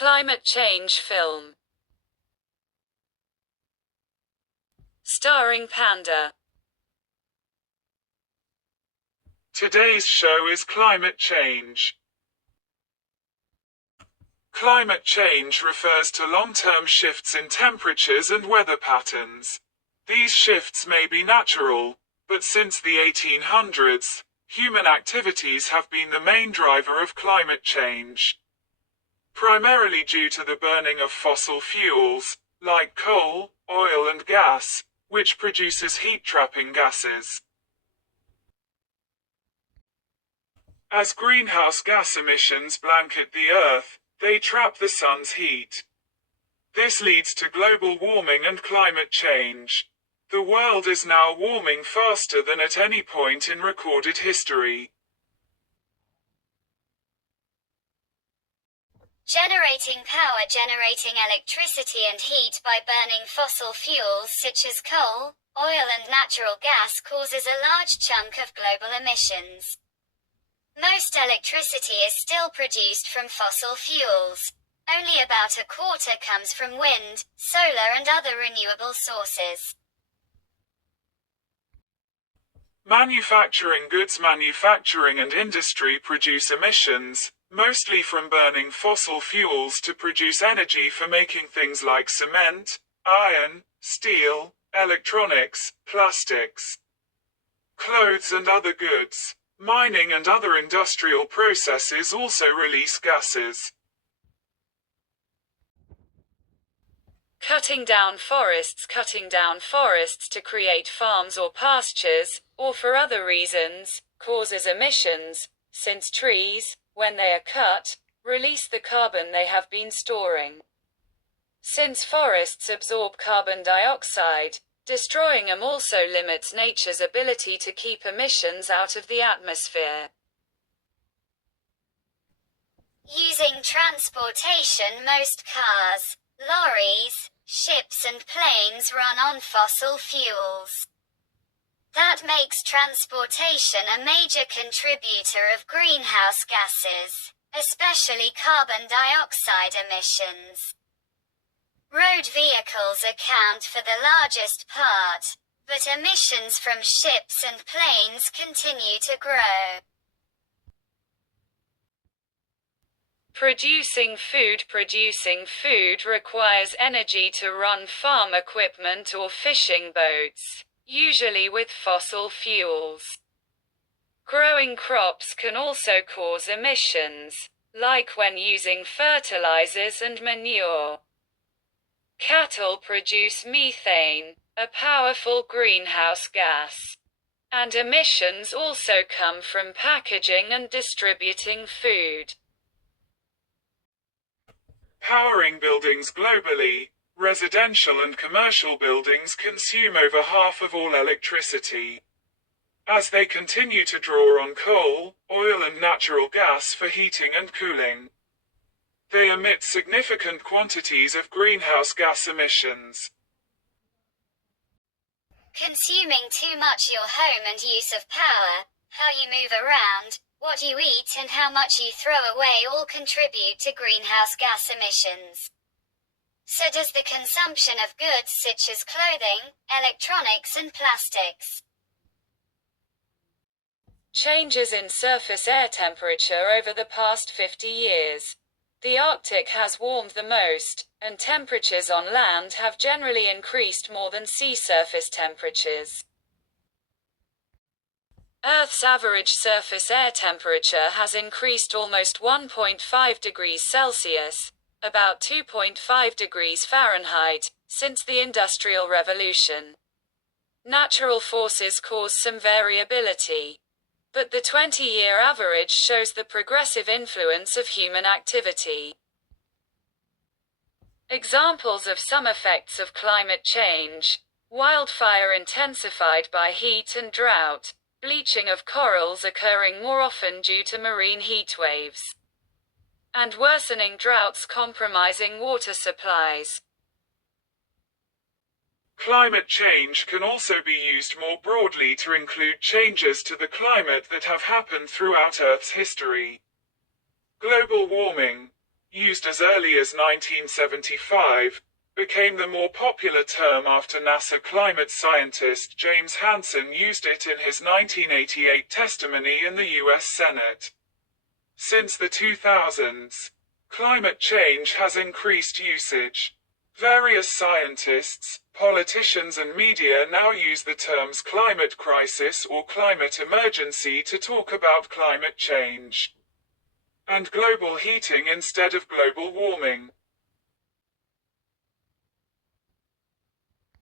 Climate change film. Starring Panda. Today's show is climate change. Climate change refers to long-term shifts in temperatures and weather patterns. These shifts may be natural, but since the 1800s, human activities have been the main driver of climate change. Primarily due to the burning of fossil fuels, like coal, oil and gas, which produces heat-trapping gases. As greenhouse gas emissions blanket the Earth, they trap the sun's heat. This leads to global warming and climate change. The world is now warming faster than at any point in recorded history. Generating power. Generating electricity and heat by burning fossil fuels such as coal, oil and natural gas causes a large chunk of global emissions. Most electricity is still produced from fossil fuels. Only about a quarter comes from wind, solar and other renewable sources. Manufacturing goods. Manufacturing and industry produce emissions, mostly from burning fossil fuels to produce energy for making things like cement, iron, steel, electronics, plastics, clothes and other goods. Mining and other industrial processes also release gases. Cutting down forests. Cutting down forests to create farms or pastures, or for other reasons, causes emissions, since trees, when they are cut, release the carbon they have been storing. Since forests absorb carbon dioxide, destroying them also limits nature's ability to keep emissions out of the atmosphere. Using transportation. Most cars, lorries, ships and planes run on fossil fuels. That makes transportation a major contributor of greenhouse gases, especially carbon dioxide emissions. Road vehicles account for the largest part, but emissions from ships and planes continue to grow. Producing food. Producing food requires energy to run farm equipment or fishing boats, usually with fossil fuels. Growing crops can also cause emissions, like when using fertilizers and manure. Cattle produce methane, a powerful greenhouse gas. And emissions also come from packaging and distributing food. Powering buildings. Globally, residential and commercial buildings consume over half of all electricity. As they continue to draw on coal, oil and natural gas for heating and cooling, they emit significant quantities of greenhouse gas emissions. Consuming too much. Your home and use of power, how you move around, what you eat and how much you throw away all contribute to greenhouse gas emissions. So does the consumption of goods such as clothing, electronics and plastics. Changes in surface air temperature. Over the past 50 years, the Arctic has warmed the most, and temperatures on land have generally increased more than sea surface temperatures. Earth's average surface air temperature has increased almost 1.5 degrees Celsius, about 2.5 degrees Fahrenheit, since the Industrial Revolution. Natural forces cause some variability, but the 20-year average shows the progressive influence of human activity. Examples of some effects of climate change: wildfire intensified by heat and drought, bleaching of corals occurring more often due to marine heat waves, and worsening droughts compromising water supplies. Climate change can also be used more broadly to include changes to the climate that have happened throughout Earth's history. Global warming. used as early as 1975, became the more popular term after NASA climate scientist James Hansen used it in his 1988 testimony in the U.S. Senate. Since the 2000s, climate change has increased usage. Various scientists, politicians and media now use the terms climate crisis or climate emergency to talk about climate change and global heating instead of global warming.